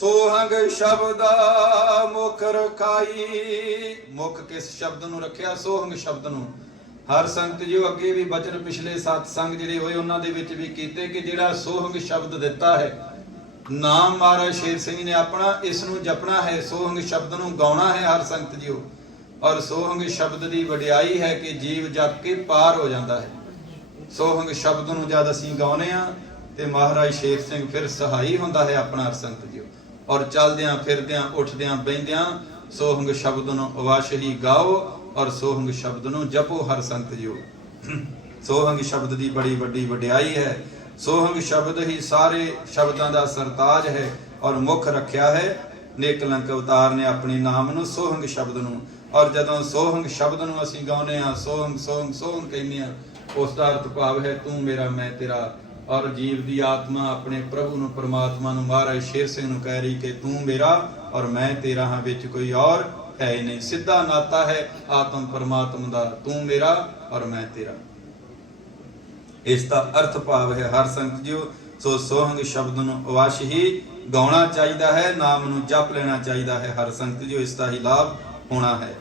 ਸੋਹੰਗ ਸ਼ਬਦਾ ਮੁਖ ਰਖਾਈ। ਮੁਖ ਕਿਸ ਸ਼ਬਦ ਨੂੰ ਰੱਖਿਆ? ਸੋਹੰਗ ਸ਼ਬਦ ਨੂੰ। ਹਰ ਸੰਗਤ ਜੀ ਅੱਗੇ ਵੀ ਬਚਨ ਪਿਛਲੇ ਸਤ ਸੰਗ ਜਿਹੜੇ ਹੋਏ, ਉਹਨਾਂ ਦੇ ਵਿੱਚ ਵੀ ਕੀਤੇ ਕਿ ਜਿਹੜਾ ਸੋਹੰਗ ਸ਼ਬਦ ਦਿੱਤਾ ਹੈ। ਨਾਮ ਮਹਾਰਾਜ ਸ਼ੇਰ ਸਿੰਘ ਨੇ ਆਪਣਾ, ਇਸ ਨੂੰ ਜਪਣਾ ਹੈ। ਸੋਹੰਗ ਸ਼ਬਦ ਨੂੰ ਗਾਉਣਾ ਹੈ ਹਰ ਸੰਗਤ ਜੀਓ ਔਰ ਸੋਹੰਗ ਸ਼ਬਦ ਦੀ ਵਡਿਆਈ ਹੈ ਕਿ ਜੀਵ ਜਪ ਕੇ ਪਾਰ ਹੋ ਜਾਂਦਾ ਹੈ। ਸੋਹੰਗ ਸ਼ਬਦ ਨੂੰ ਜਦ ਅਸੀਂ ਗਾਉਨੇ ਆ ਤੇ ਮਹਾਰਾਜ ਸ਼ੇਰ ਸਿੰਘ ਫਿਰ ਸਹਾਈ ਹੁੰਦਾ ਹੈ ਆਪਣਾ ਹਰ ਸੰਗਤ ਜੀਓ ਔਰ ਚੱਲਦਿਆਂ ਫਿਰਦਿਆਂ, ਉੱਠਦਿਆਂ ਬੈੰਦਿਆਂ ਸੋਹੰਗ ਸ਼ਬਦ ਨੂੰ ਅਵਸ਼ ਹੀ ਗਾਓ ਔਰ ਸੋਹੰਗ ਸ਼ਬਦ ਨੂੰ ਜਪੋ ਹਰ ਸੰਗਤ ਜੀਓ। ਸੋਹੰਗ ਸ਼ਬਦ ਦੀ ਬੜੀ ਵੱਡੀ ਵਡਿਆਈ ਹੈ। ਸੋਹੰਗ ਸ਼ਬਦ ਹੀ ਸਾਰੇ ਸ਼ਬਦਾਂ ਦਾ ਸਰਤਾਜ ਹੈ ਔਰ ਮੁੱਖ ਰੱਖਿਆ ਹੈ। ਨੇਕਲੰਕ ਅਵਤਾਰ ਨੇ ਆਪਣੇ ਨਾਮ ਨੂੰ ਸੋਹੰਗ ਸ਼ਬਦ ਨੂੰ ਔਰ ਜਦੋਂ ਸੋਹੰਗ ਸ਼ਬਦ ਨੂੰ ਅਸੀਂ ਗਾਉਂਦੇ ਹਾਂ, ਸੋਹੰਗ ਸੋਹੰਗ ਸੋਹੰਗ ਕਹਿੰਦੇ ਆ ਉਸ ਦਾ ਅਰਥ ਭਾਵ ਹੈ, ਤੂੰ ਮੇਰਾ, ਮੈਂ ਤੇਰਾ ਔਰ ਜੀਵ ਦੀ ਆਤਮਾ ਆਪਣੇ ਪ੍ਰਭੂ ਨੂੰ, ਪਰਮਾਤਮਾ ਨੂੰ, ਮਹਾਰਾਜ ਸ਼ੇਰ ਸਿੰਘ ਨੂੰ ਕਹਿ ਰਹੀ ਕਿ ਤੂੰ ਮੇਰਾ ਔਰ ਮੈਂ ਤੇਰਾ ਹਾਂ, ਵਿੱਚ ਕੋਈ ਔਰ ਹੈ ਹੀ ਨਹੀਂ। ਸਿੱਧਾ ਨਾਤਾ ਹੈ ਆਤਮ ਪਰਮਾਤਮਾ ਦਾ, ਤੂੰ ਮੇਰਾ ਔਰ ਮੈਂ ਤੇਰਾ। ਇਸ ਦਾ ਅਰਥ ਭਾਵ ਹੈ, ਹਰ ਸੰਗਤ ਜੀਓ, ਸੋ ਸੋਹੰਗ ਸ਼ਬਦ ਨੂੰ ਅਵਸ਼ ਹੀ ਗਾਉਣਾ ਚਾਹੀਦਾ ਹੈ, ਨਾਮ ਨੂੰ ਜਪ ਲੈਣਾ ਚਾਹੀਦਾ ਹੈ। ਹਰ ਸੰਗਤ ਜੀਓ, ਇਸ ਦਾ ਹੀ ਲਾਭ ਹੋਣਾ ਹੈ।